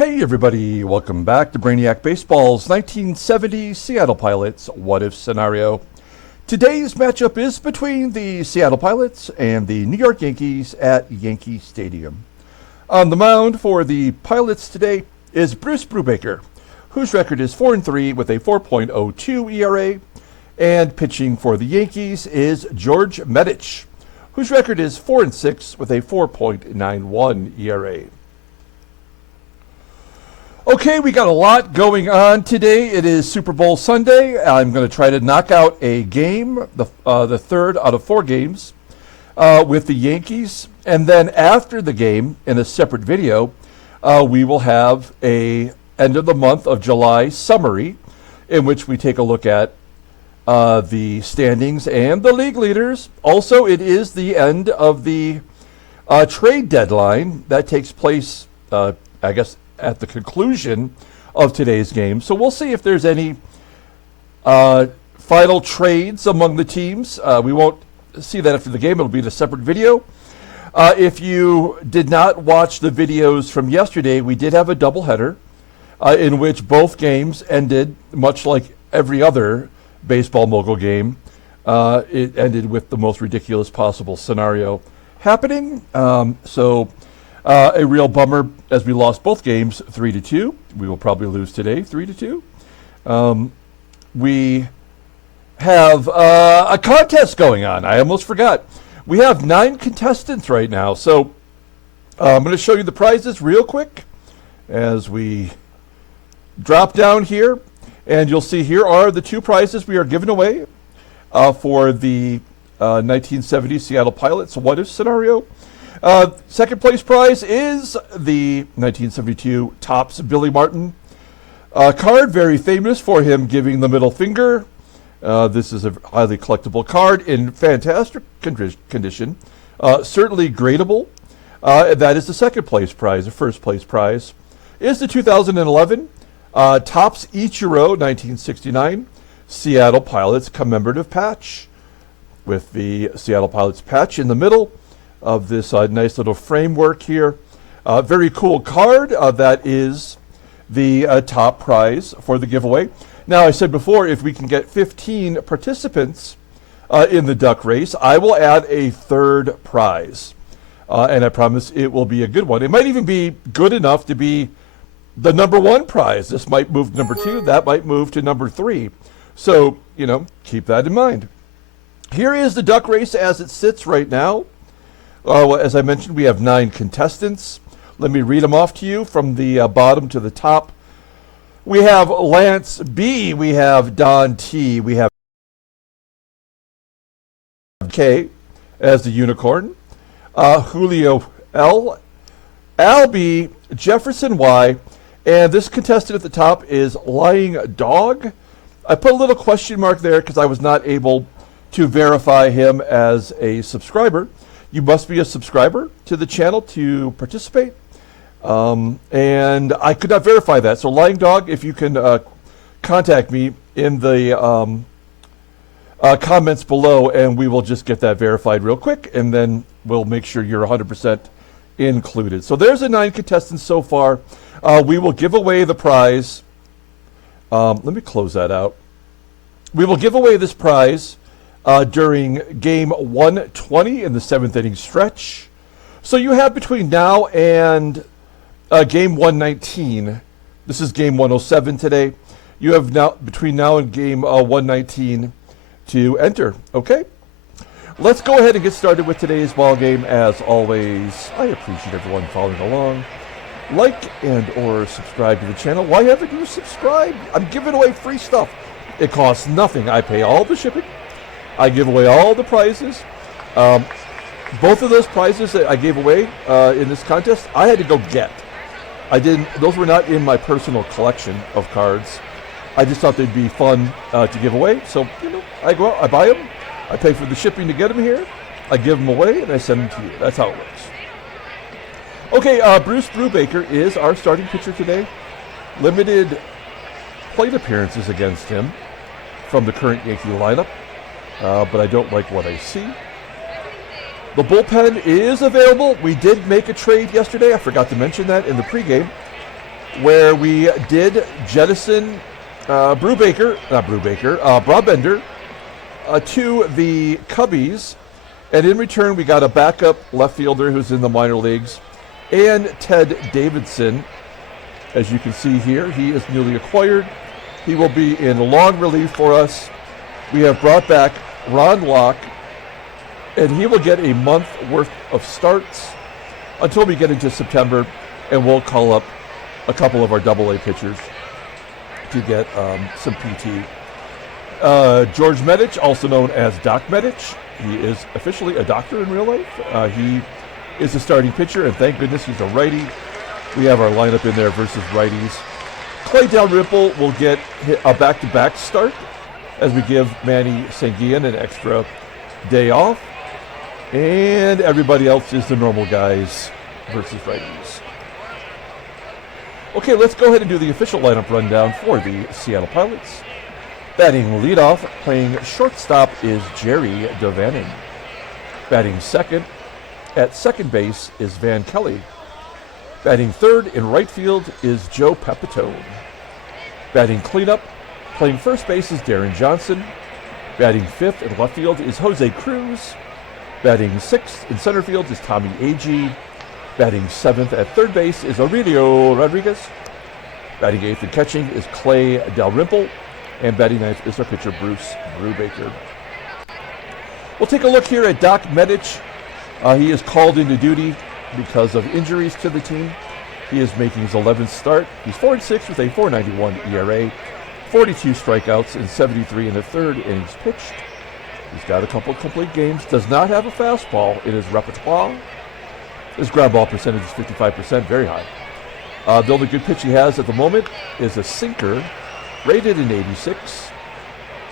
Hey everybody, welcome back to Brainiac Baseball's 1970 Seattle Pilots What If Scenario. Today's matchup is between the Seattle Pilots and the New York Yankees at Yankee Stadium. On the mound for the Pilots today is Bruce Brubaker, whose record is 4-3 with a 4.02 ERA, and pitching for the Yankees is George Medich, whose record is 4-6 with a 4.91 ERA. Okay, we got a lot going on today. It is Super Bowl Sunday. I'm going to try to knock out a game, the third out of 4 games, with the Yankees. And then after the game, in a separate video, we will have a end of the month of July summary, in which we take a look at the standings and the league leaders. Also, it is the end of the trade deadline that takes place, I guess, at the conclusion of today's game. So we'll see if there's any final trades among the teams. We won't see that after the game. It'll be in a separate video. If you did not watch the videos from yesterday, we did have a doubleheader in which both games ended much like every other baseball mogul game. It ended with the most ridiculous possible scenario happening. A real bummer as we lost both games 3-2. We will probably lose today 3-2. We have a contest going on. I almost forgot. We have 9 contestants right now. So I'm going to show you the prizes real quick as we drop down here. And you'll see here are the 2 prizes we are giving away for the 1970 Seattle Pilots What If Scenario. Second place prize is the 1972 Topps Billy Martin card, very famous for him giving the middle finger. This is a highly collectible card in fantastic condition, certainly gradable. That is the second place prize. The first place prize is the 2011 Topps Ichiro 1969 Seattle Pilots commemorative patch, with the Seattle Pilots patch in the middle of this nice little framework here. Very cool card. That is the top prize for the giveaway. Now, I said before, if we can get 15 participants in the duck race, I will add a third prize. And I promise it will be a good one. It might even be good enough to be the number 1 prize. This might move to number 2. That might move to number 3. So, keep that in mind. Here is the duck race as it sits right now. As I mentioned, we have 9 contestants. Let me read them off to you from the bottom to the top. We have Lance B. We have Don T. We have K as the unicorn. Julio L. Al B. Jefferson Y. And this contestant at the top is Lying Dog. I put a little question mark there because I was not able to verify him as a subscriber. You must be a subscriber to the channel to participate. And I could not verify that. So Lying Dog, if you can contact me in the comments below, and we will just get that verified real quick, and then we'll make sure you're 100% included. So there's the 9 contestants so far. We will give away the prize. Let me close that out. We will give away this prize during game 120 in the 7th inning stretch. So you have between now and game 119, this is game 107 today, you have now between now and game 119 to enter, okay? Let's go ahead and get started with today's ball game. As always, I appreciate everyone following along. Like and or subscribe to the channel. Why haven't you subscribed? I'm giving away free stuff. It costs nothing. I pay all the shipping. I give away all the prizes. Both of those prizes that I gave away in this contest, I had to go get. Those were not in my personal collection of cards. I just thought they'd be fun to give away. So, I go out, I buy them, I pay for the shipping to get them here, I give them away, and I send them to you. That's how it works. Okay, Bruce Brubaker is our starting pitcher today. Limited plate appearances against him from the current Yankee lineup. But I don't like what I see. The bullpen is available. We did make a trade yesterday. I forgot to mention that in the pregame. where we did jettison Brabender to the Cubbies. And in return, we got a backup left fielder who's in the minor leagues, and Ted Davidson. As you can see here, he is newly acquired. He will be in long relief for us. We have brought back Ron Locke, and he will get a month worth of starts until we get into September, and we'll call up a couple of our AA pitchers to get some PT. George Medich, also known as Doc Medich. He is officially a doctor in real life. He is a starting pitcher, and thank goodness he's a righty. We have our lineup in there versus righties. Clay Dalrymple will get a back-to-back start as we give Manny Sanguillen an extra day off. And everybody else is the normal guys versus righties. Okay, let's go ahead and do the official lineup rundown for the Seattle Pilots. Batting leadoff, playing shortstop, is Jerry DaVANON. Batting second, at second base, is Van Kelly. Batting third in right field is Joe PEPITONE. Batting cleanup, playing first base, is Deron Johnson. Batting fifth in left field is Jose CRUZ. Batting sixth in center field is Tommie AGEE. Batting seventh at third base is Aurelio Rodriguez. Batting eighth in catching is Clay Dalrymple. And batting ninth is our pitcher, Bruce Brubaker. We'll take a look here at Doc Medich. He is called into duty because of injuries to the team. He is making his 11th start. He's 4-6 with a 4.91 ERA, 42 strikeouts, and 73 in the third innings pitched. He's got a couple complete games. Does not have a fastball in his repertoire. His ground ball percentage is 55%, very high. The only good pitch he has at the moment is a sinker, rated an 86.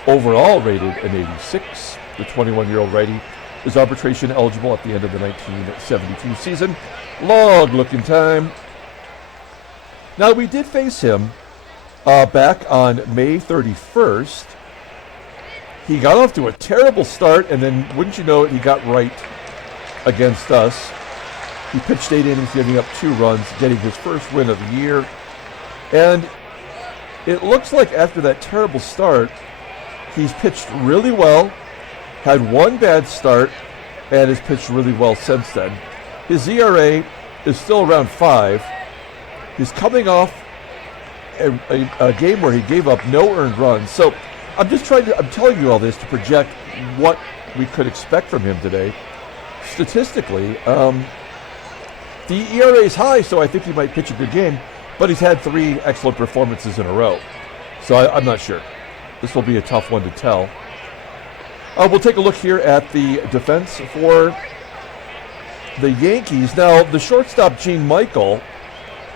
Overall rated an 86. The 21-year-old righty is arbitration eligible at the end of the 1972 season. Long looking time. Now, we did face him back on May 31st. He got off to a terrible start, and then, wouldn't you know it, he got right against us. He pitched 8 innings, giving up 2 runs, getting his first win of the year. And it looks like after that terrible start, he's pitched really well, had one bad start, and has pitched really well since then. His ERA is still around 5. He's coming off a game where he gave up no earned runs. So I'm telling you all this to project what we could expect from him today. Statistically, the ERA is high, so I think he might pitch a good game, but he's had 3 excellent performances in a row. So I'm not sure. This will be a tough one to tell. We'll take a look here at the defense for the Yankees. Now, the shortstop, Gene Michael,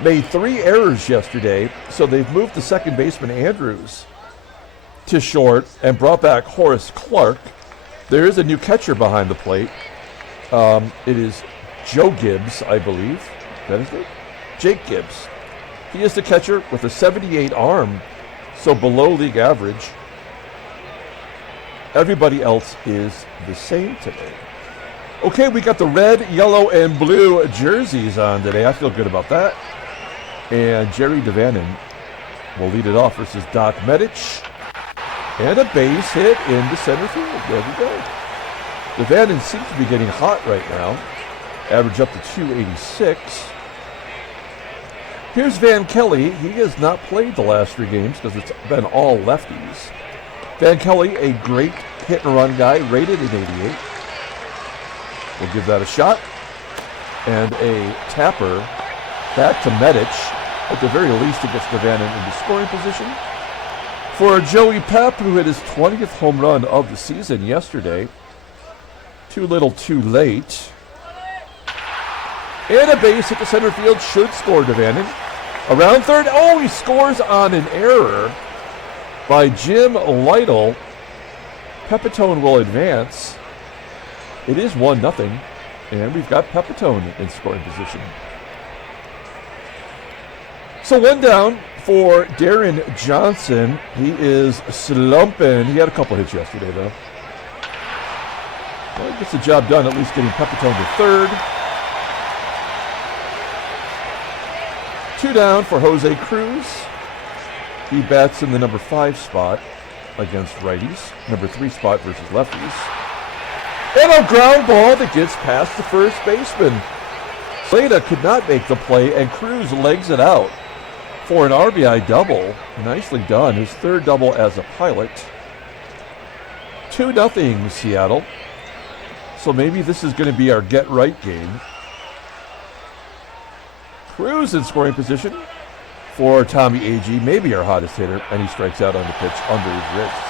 made 3 errors yesterday, so they've moved the second baseman, Andrews, to short and brought back Horace Clarke. There is a new catcher behind the plate. It is Joe GIBBS, I believe. That is it? Jake GIBBS. He is the catcher with a 78 arm, so below league average. Everybody else is the same today. Okay, we got the red, yellow, and blue jerseys on today. I feel good about that. And Jerry DaVANON will lead it off versus Doc Medich. And a base hit into center field. There we go. DaVANON seems to be getting hot right now. Average up to 286. Here's Van Kelly. He has not played the last 3 games because it's been all lefties. Van Kelly, a great hit and run guy, rated an 88. We'll give that a shot. And a tapper back to Medich. At the very least, it gets DaVANON into scoring position. For Joey Pep, who hit his 20th home run of the season yesterday. Too little, too late. And a base hit to center field should score DaVANON. Around third, he scores on an error by Jim Lyttle. PEPITONE will advance. It is 1-0, and we've got PEPITONE in scoring position. So 1 down for Deron Johnson. He is slumping. He had a couple hits yesterday, though. Well, he gets the job done, at least getting PEPITONE to third. 2 down for Jose Cruz. He bats in the number 5 spot against righties, number 3 spot versus lefties. And a ground ball that gets past the first baseman. SOLAITA could not make the play, and Cruz legs it out for an RBI double. Nicely done. His 3rd double as a pilot. 2-0 Seattle. So maybe this is going to be our get-right game. Cruz in scoring position for Tommie AGEE, maybe our hottest hitter, and he strikes out on the pitch under his wrists.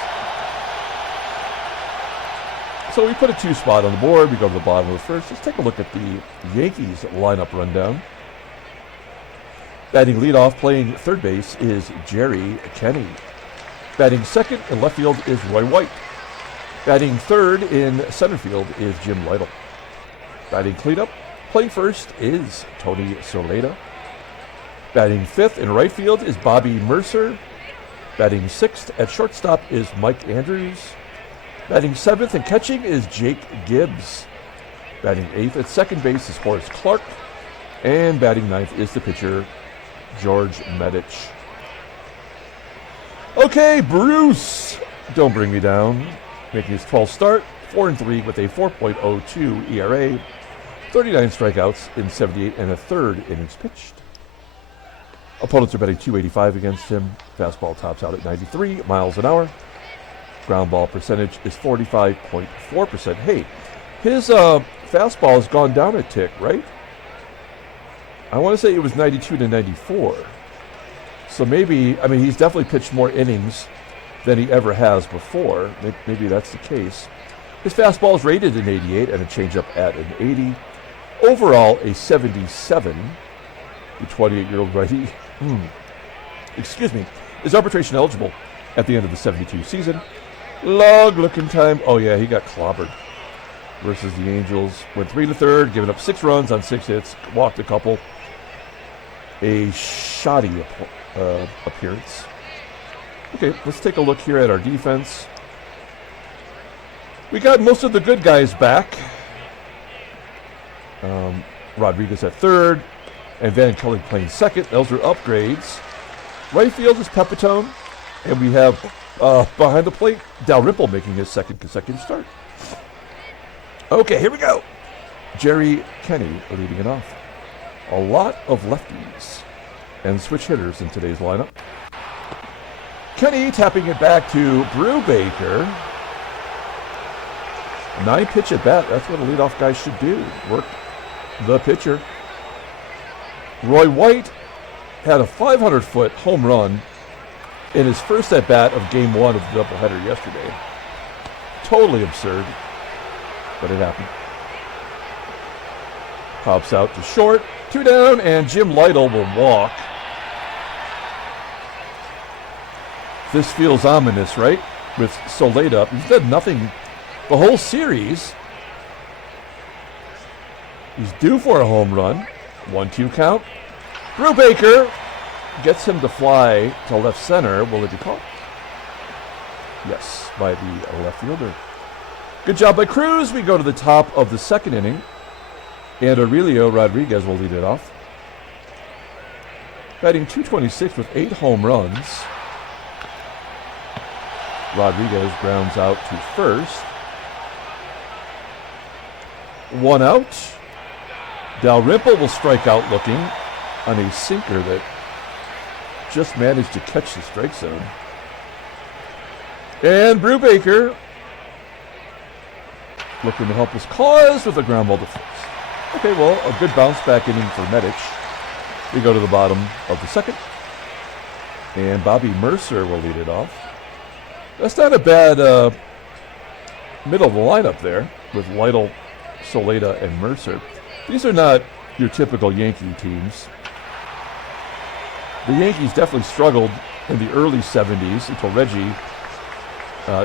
So we put a 2 spot on the board. We go to the bottom of the first. Let's take a look at the Yankees lineup rundown. Batting leadoff, playing third base, is Jerry KENNEY. Batting second in left field is Roy White. Batting third in center field is Jim Lytle. Batting cleanup, playing first is Tony SOLAITA. Batting fifth in right field is Bobby MURCER. Batting sixth at shortstop is Mike Andrews. Batting seventh and catching is Jake GIBBS. Batting eighth at second base is Horace CLARKE. And batting ninth is the pitcher, George Medich. Okay, Bruce, don't bring me down. Making his 12th start, 4-3 with a 4.02 ERA, 39 strikeouts in 78 and a third innings pitched. Opponents are betting 285 against him. Fastball tops out at 93 miles an hour. Ground ball percentage is 45.4%. Hey, his fastball has gone down a tick, right? I want to say it was 92 to 94. So maybe, I mean, he's definitely pitched more innings than he ever has before. Maybe that's the case. His fastball is rated an 88 and a changeup at an 80. Overall, a 77. The 28-year-old righty, excuse me, is arbitration eligible at the end of the 72 season. Long looking time. Oh yeah, he got clobbered versus the Angels. Went 3 to third, giving up 6 runs on 6 hits, walked a couple. A shoddy appearance. Okay, let's take a look here at our defense. We got most of the good guys back. Rodriguez at third, and Van Kelly playing second. Those are upgrades. Right field is PEPITONE, and we have behind the plate, DALRYMPLE making his second consecutive start. Okay, here we go. Jerry KENNEY leading it off. A lot of lefties and switch hitters in today's lineup. KENNEY tapping it back to Brubaker. 9-pitch at bat. That's what a leadoff guy should do. Work the pitcher. Roy White had a 500-foot home run in his first at bat of Game 1 of the doubleheader yesterday. Totally absurd, but it happened. Pops out to short, 2 down, and Jim Lytle will walk. This feels ominous, right? With SOLAITA, he's done nothing the whole series. He's due for a home run. 1-2 count. Brubaker gets him to fly to left center. Will it be caught? Yes, by the left fielder. Good job by Cruz. We go to the top of the second inning. And Aurelio Rodriguez will lead it off. Batting .226 with 8 home runs. Rodriguez grounds out to first. 1 out. DALRYMPLE will strike out looking on a sinker that just managed to catch the strike zone. And Brubaker looking to help his cause with a ground ball to first. Okay, well, a good bounce back inning for Medich. We go to the bottom of the second. And Bobby MURCER will lead it off. That's not a bad middle of the lineup there with Lytle, SOLAITA, and MURCER. These are not your typical Yankee teams. The Yankees definitely struggled in the early 70s until Reggie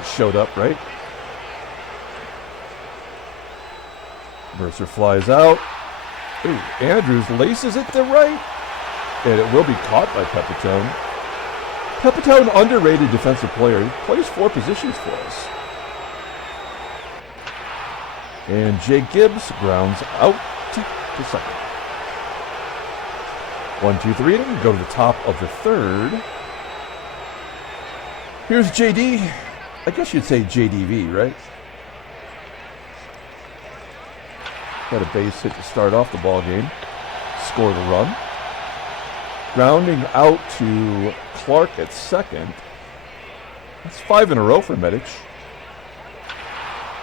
showed up, right? MURCER flies out. Ooh, Andrews laces it to right. And it will be caught by PEPITONE. PEPITONE, underrated defensive player. He plays 4 positions for us. And Jake GIBBS grounds out to second. 1, 2, 3 inning. Go to the top of the third. Here's JD. I guess you'd say JDV, right? Got a base hit to start off the ball game. Score the run. Grounding out to Clarke at second. That's 5 in a row for Medich.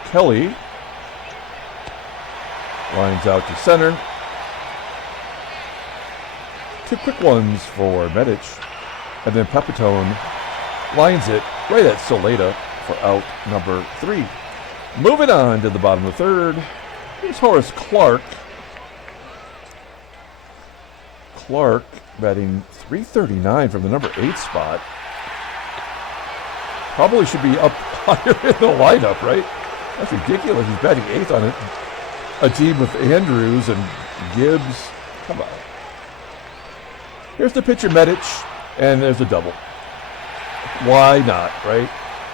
Kelly lines out to center. 2 quick ones for Medich. And then PEPITONE lines it right at SOLAITA for out number 3. Moving on to the bottom of the third. Here's Horace CLARKE. CLARKE batting .339 from the number 8 spot. Probably should be up higher in the lineup, right? That's ridiculous. He's batting 8th on it. A team with Andrews and GIBBS. Come on. Here's the pitcher, Medich, and there's a double. Why not, right?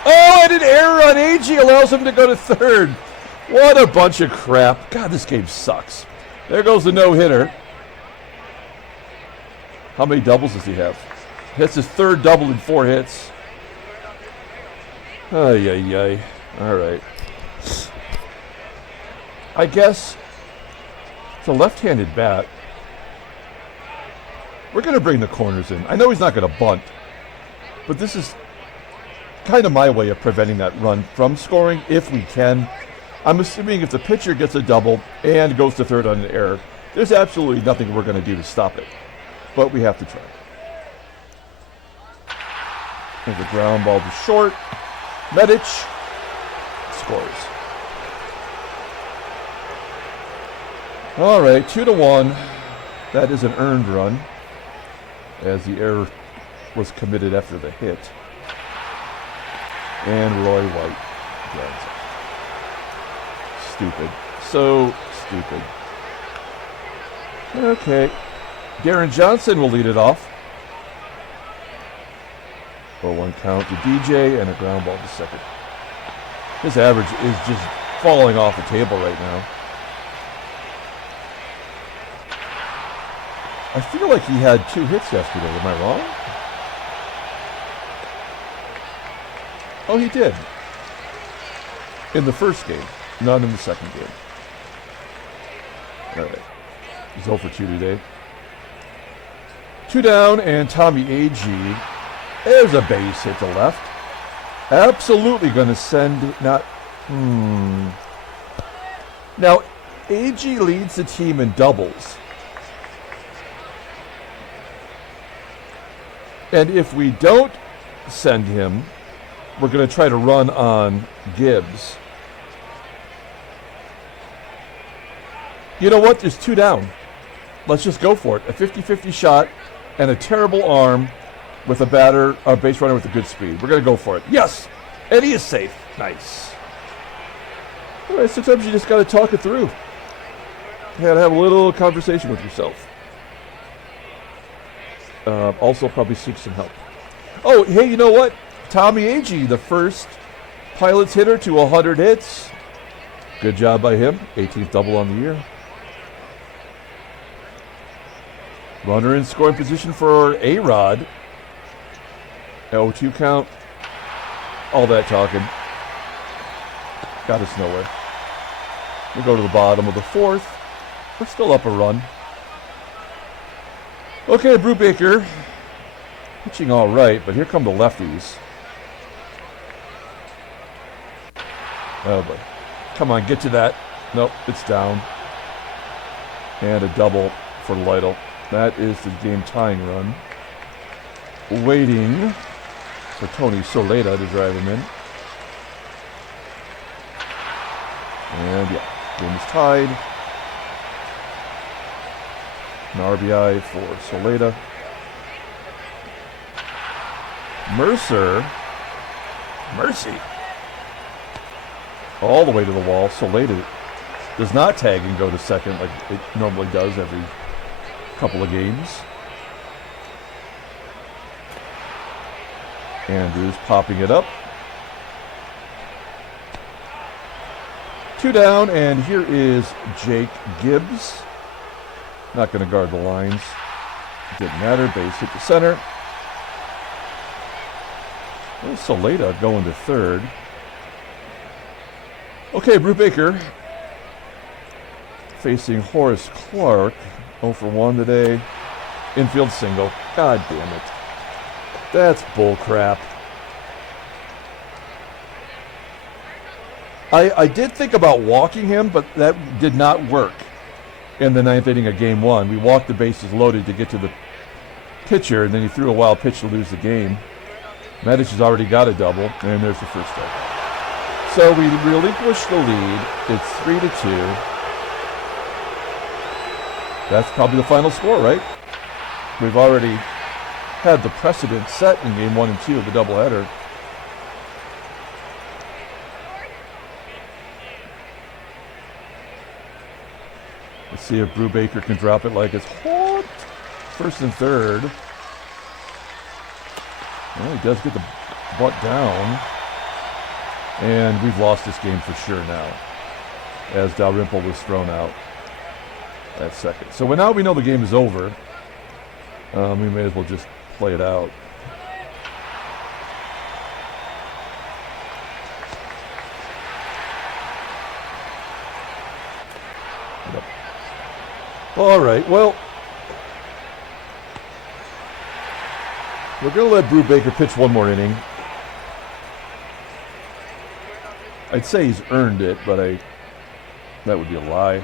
Oh, and an error on AGEE allows him to go to third. What a bunch of crap. God, this game sucks. There goes the no-hitter. How many doubles does he have? That's his 3rd double in 4 hits. Ay, ay, ay. All right. I guess it's a left-handed bat. We're going to bring the corners in. I know he's not going to bunt, but this is kind of my way of preventing that run from scoring if we can. I'm assuming if the pitcher gets a double and goes to third on an error, there's absolutely nothing we're going to do to stop it. But we have to try. There's a ground ball to short. Medich scores. All right, 2-1. That is an earned run, as the error was committed after the hit. And Roy White gets it. Stupid. So stupid. Okay. Deron Johnson will lead it off. 0-1 count to DJ and a ground ball to second. His average is just falling off the table right now. I feel like he had 2 hits yesterday. Am I wrong? Oh, he did. In the first game. None in the second game. All right. He's 0 for 2 today. 2 down, and Tommie AGEE. There's a base hit to left. Absolutely going to send not... Now, AGEE leads the team in doubles. And if we don't send him, we're going to try to run on GIBBS. You know what? There's 2 down. Let's just go for it. A 50-50 shot and a terrible arm with a batter, a base runner with a good speed. We're going to go for it. Yes! And he is safe. Nice. All right, sometimes you just got to talk it through. You got to have a little conversation with yourself. Also probably seek some help. Oh, hey, you know what? Tommie AGEE, the first Pilots hitter to 100 hits. Good job by him. 18th double on the year. Runner in scoring position for A-Rod. 0-2 count. All that talking got us nowhere. We'll go to the bottom of the 4th. We're still up a run. Okay, Brubaker. Pitching all right, but here come the lefties. Oh boy. Come on, get to that. Nope, it's down. And a double for LYTTLE. That is the game tying run. Waiting for Tony SOLAITA to drive him in. And yeah, game is tied. An RBI for SOLAITA. MURCER. Mercy. All the way to the wall. SOLAITA does not tag and go to second like it normally does every couple of games. Andrews popping it up. 2 down, and here is Jake GIBBS. Not going to guard the lines. Didn't matter. Base hit the center. There's SOLAITA going to third. Okay, Brubaker facing Horace CLARKE. 0 for 1 today. Infield single. God damn it. That's bull crap. I did think about walking him, but that did not work in the 9th inning of game 1. We walked the bases loaded to get to the pitcher, and then he threw a wild pitch to lose the game. Medich has already got a double, and there's the first strike. So we relinquish the lead. It's 3-2. That's probably the final score, right? We've already had the precedent set in game 1 and 2 of the doubleheader. Let's see if Brubaker can drop it like it's hot. First and third. Well, he does get the butt down. And we've lost this game for sure now, as DALRYMPLE was thrown out at second. So now we know the game is over. We may as well just play it out. Yep. All right, well, we're going to let Brubaker pitch one more inning. I'd say he's earned it, but that would be a lie.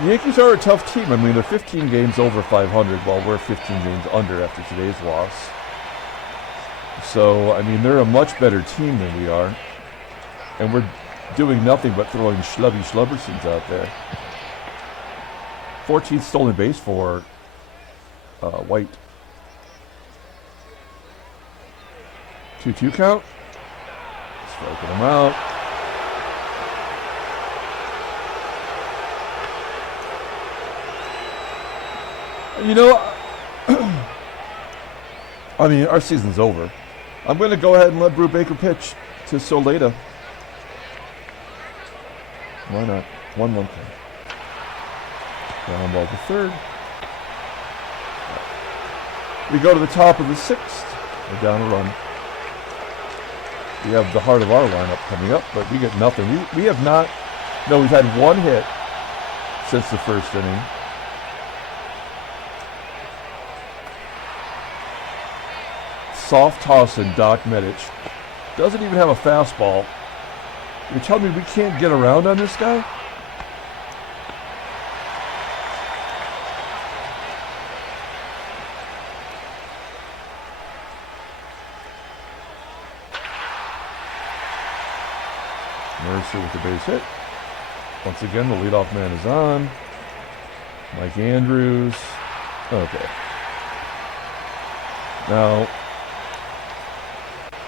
The Yankees are a tough team. I mean, they're 15 games over 500 while we're 15 games under after today's loss. So, I mean, they're a much better team than we are. And we're doing nothing but throwing Schlubbersons out there. 14th stolen base for White. 2-2 count. Striking him out. You know, I mean, our season's over. I'm going to go ahead and let Brubaker pitch to SOLAITA. Why not? 1-1 count. Ground ball to third. We go to the top of the 6th. We're down a run. We have the heart of our lineup coming up, but we get nothing. We have not. No, we've had one hit since the first inning. Soft toss and Medich. Doesn't even have a fastball. You're telling me we can't get around on this guy? Mercer with the base hit. Once again, the leadoff man is on. Mike Andrews. Okay. Now,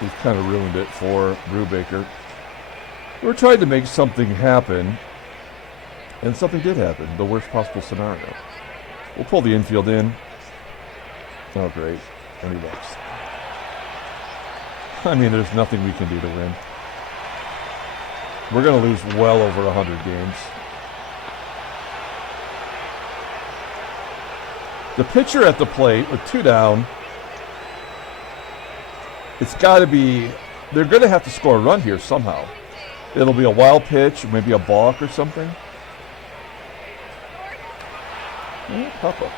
we've kind of ruined it for Brubaker. We're trying to make something happen, and something did happen. The worst possible scenario. We'll pull the infield in. Oh, great. And he walks. I mean, there's nothing we can do to win. We're going to lose well over 100 games. The pitcher at the plate with 2 down. It's got to be, they're going to have to score a run here somehow. It'll be a wild pitch, maybe a balk or something. Papa.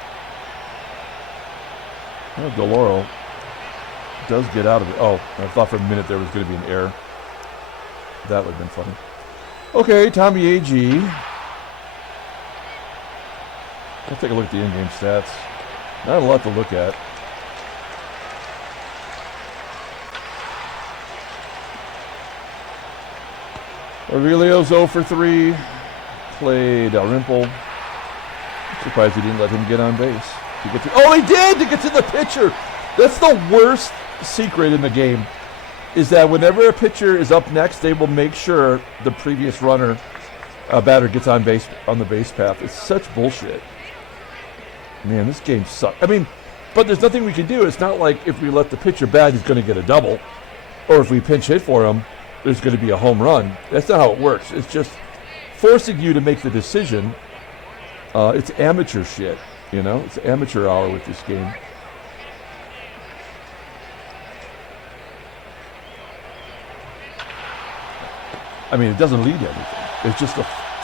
Well, Deloro does get out of it. Oh, I thought for a minute there was going to be an error. That would have been funny. Okay, Tommie AGEE. Let's take a look at the in-game stats. Not a lot to look at. Aurelio's 0 for 3. Played DALRYMPLE. Surprised he didn't let him get on base. Oh, he did! To get to the pitcher! That's the worst secret in the game. Is that whenever a pitcher is up next, they will make sure the previous batter gets on base, on the base path. It's such bullshit. Man, this game sucks. I mean, but there's nothing we can do. It's not like if we let the pitcher bat, he's going to get a double. Or if we pinch hit for him, there's going to be a home run. That's not how it works. It's just forcing you to make the decision. It's amateur shit, you know? It's amateur hour with this game. I mean, it doesn't lead to anything. It just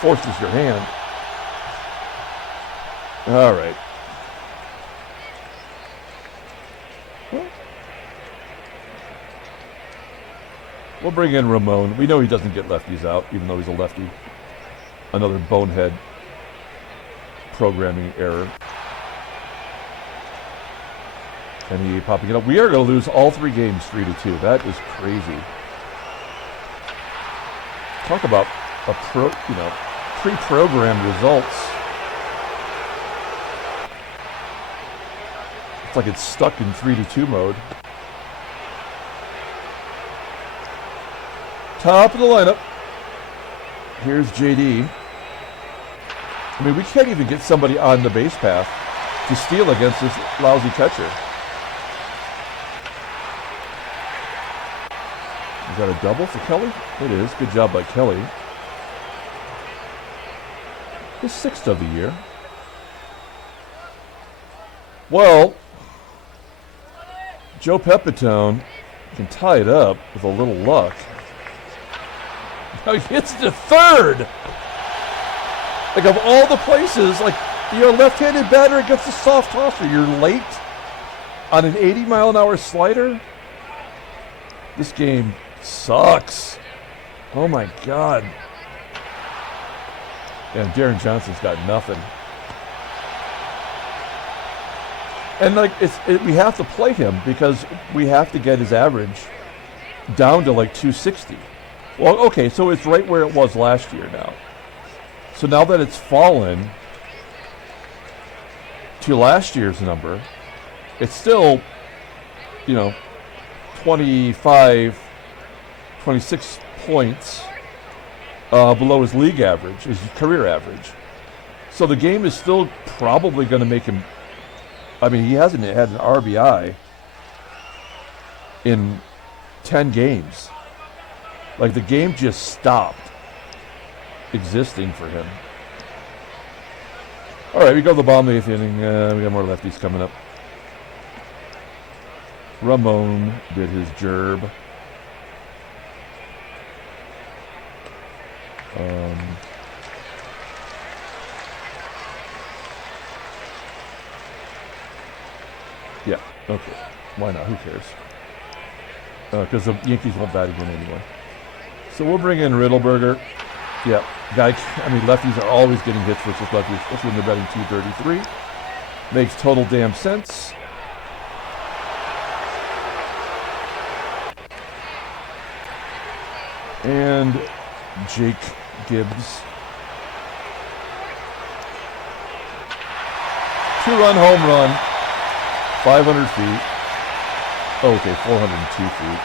forces your hand. All right. Well, we'll bring in Ramon. We know he doesn't get lefties out, even though he's a lefty. Another bonehead programming error. And he popping it up. We are going to lose all 3 games 3-2. That is crazy. Talk about a pre-programmed results. It's like it's stuck in 3-2 mode. Top of the lineup. Here's JD. I mean, we can't even get somebody on the base path to steal against this lousy catcher. Is that a double for Kelly? It is. Good job by Kelly. His 6th of the year. Well, Joe Pepitone can tie it up with a little luck. Now he hits the 3rd! Like, of all the places, like, you're a left-handed batter against a soft tosser. You're late on an 80-mile-an-hour slider. This game sucks. Oh, my God. And Deron Johnson's got nothing. And, like, we have to play him because we have to get his average down to, like, 260. Well, okay, so it's right where it was last year now. So now that it's fallen to last year's number, it's still, 25, 26 points below his league average, his career average. So the game is still probably going to make him, I mean, he hasn't had an RBI in 10 games. Like, the game just stopped existing for him. All right, we go to the bottom of the 8th inning. We got more lefties coming up. Ramon did his gerb. Yeah, okay. Why not? Who cares? Because the Yankees won't bat again anyway. So we'll bring in Riddleberger. Yeah, lefties are always getting hits versus lefties, especially when they're betting 233. Makes total damn sense. And Jake GIBBS. 2-run home run, 500 feet. Okay, 402 feet.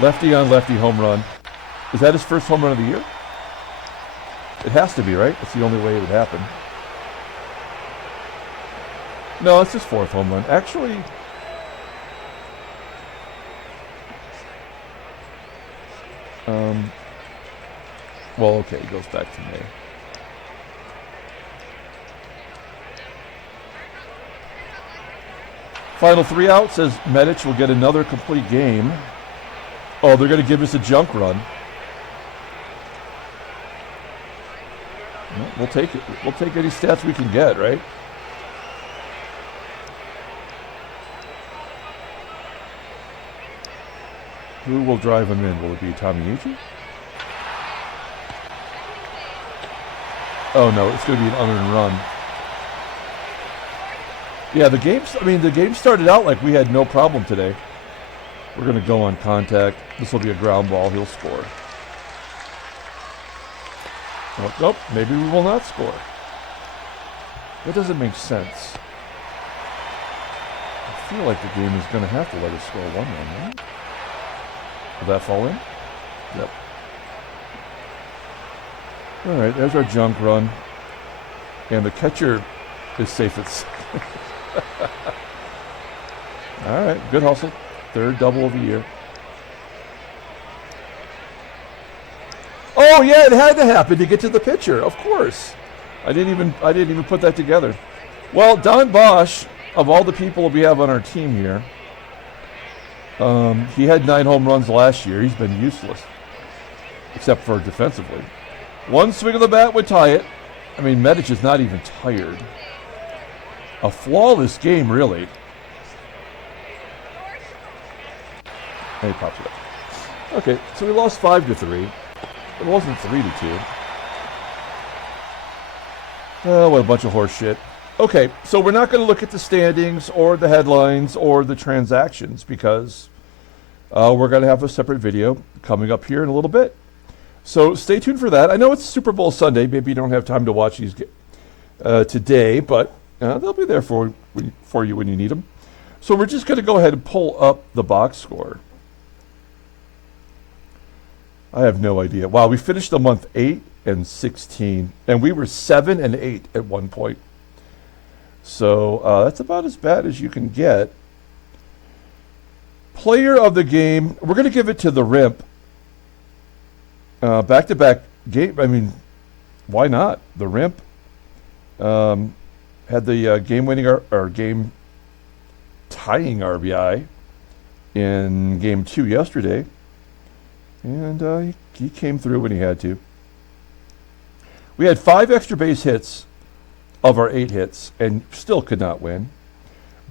Lefty on lefty home run. Is that his first home run of the year? It has to be, right? That's the only way it would happen. No, it's his 4th home run. Actually, well, okay, it goes back to May. Final 3 out says Medich will get another complete game. Oh, they're going to give us a junk run. Well, we'll take it. We'll take any stats we can get, right? Who will drive him in? Will it be Tommie? Oh no, it's going to be an unearned run. Yeah, the game started out like we had no problem today. We're going to go on contact. This will be a ground ball. He'll score. Oh, nope, maybe we will not score. That doesn't make sense. I feel like the game is going to have to let us score 1 run, right? Will that fall in? Yep. All right, there's our junk run. And the catcher is safe at second. All right, good hustle. 3rd double of the year. Oh, Oh yeah, it had to happen to get to the pitcher. Of course. I didn't even put that together. Well, Don Bosch, of all the people we have on our team here, he had 9 home runs last year. He's been useless, except for defensively. One swing of the bat would tie it. I mean, Medich is not even tired. A flawless game, really. And he pops it up. Okay, so we lost 5-3. It wasn't 3-2. Oh, what a bunch of horse shit. Okay, so we're not going to look at the standings or the headlines or the transactions because we're going to have a separate video coming up here in a little bit. So stay tuned for that. I know it's Super Bowl Sunday. Maybe you don't have time to watch these today, but they'll be there for you when you need them. So we're just going to go ahead and pull up the box score. I have no idea. Wow, we finished the month 8-16, and we were 7-8 at one point. So that's about as bad as you can get. Player of the game, we're going to give it to the Rimp. Back-to-back game. I mean, why not? The Rimp had the game-winning or game-tying RBI in Game 2 yesterday. And he came through when he had to. We had 5 extra base hits of our 8 hits and still could not win.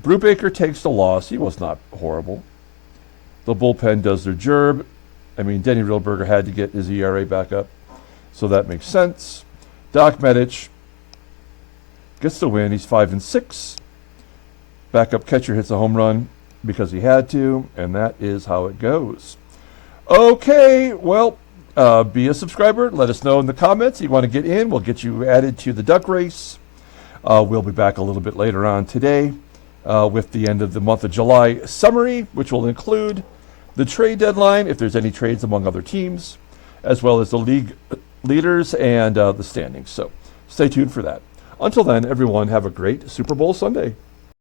Brubaker takes the loss. He was not horrible. The bullpen does their job. I mean, Denny Realberger had to get his ERA back up, so that makes sense. Doc Medich gets the win. He's 5-6. Backup catcher hits a home run because he had to, and that is how it goes. Okay, well, be a subscriber. Let us know in the comments. You want to get in, we'll get you added to the duck race. We'll be back a little bit later on today with the end of the month of July summary, which will include the trade deadline, if there's any trades among other teams, as well as the league leaders and the standings. So stay tuned for that. Until then, everyone, have a great Super Bowl Sunday.